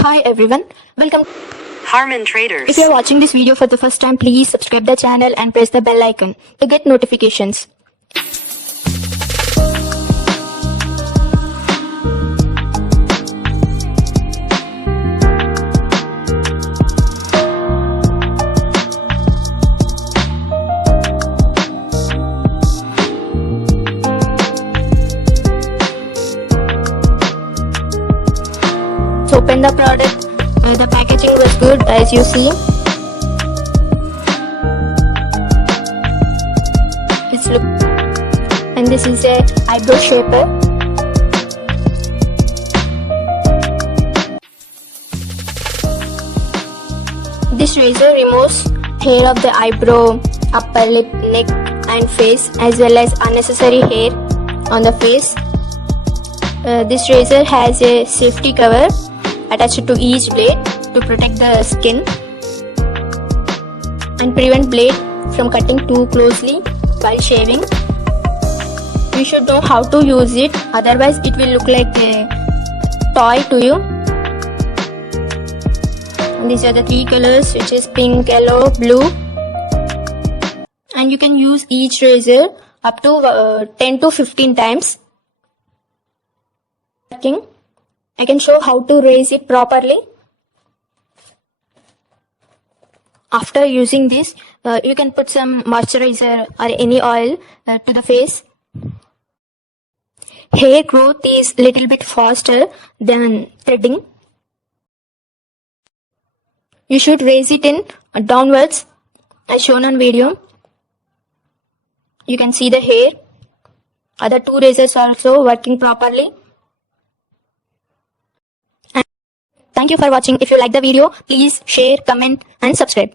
Hi everyone, welcome. Harman Traders. If you are watching this video for the first time, please subscribe the channel and press the bell icon to get notifications. So open the product. The packaging was good, as you see. And this is a eyebrow shaper. This razor removes hair of the eyebrow, upper lip, neck and face, as well as unnecessary hair on the face. This razor has a safety cover attached to each blade to protect the skin and prevent blade from cutting too closely while shaving. You should know how to use it, otherwise it will look like a toy to you. And these are the three colors, which is pink, yellow, blue, and you can use each razor up to 10 to 15 times. I can show how to raise it properly. After using this, you can put some moisturizer or any oil to the face. Hair growth is little bit faster than threading. You should raise it in downwards as shown on video. You can see the hair. Other two razors are also working properly. Thank you for watching. If you like the video, please share, comment and subscribe.